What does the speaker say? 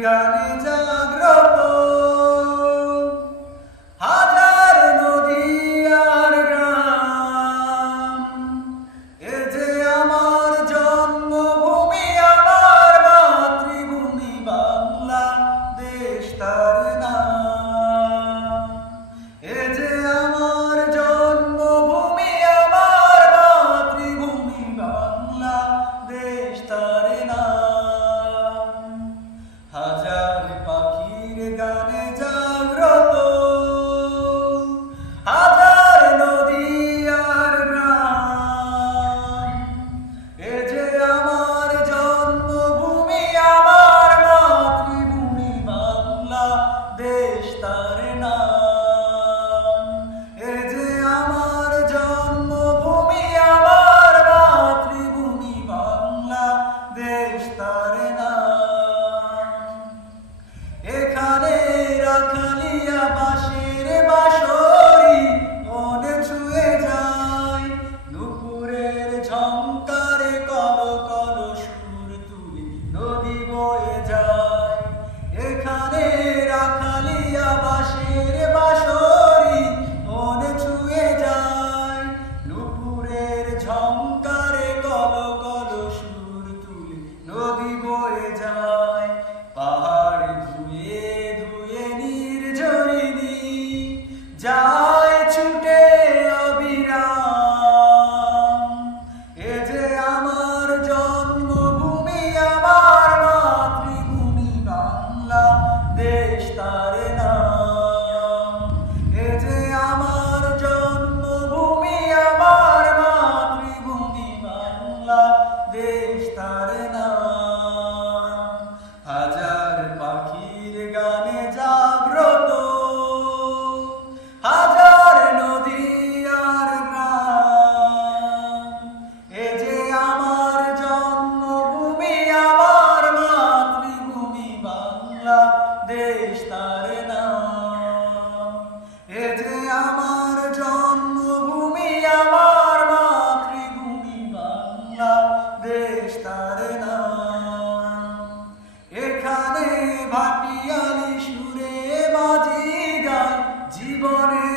Ringa time. দেশ তার নাম। হাজার পাখির গানে জাগ্রত। হাজার নদী আর এ যে আমার জন্মভূমি, আমার মাতৃভূমি বাংলা দেশ তার morning.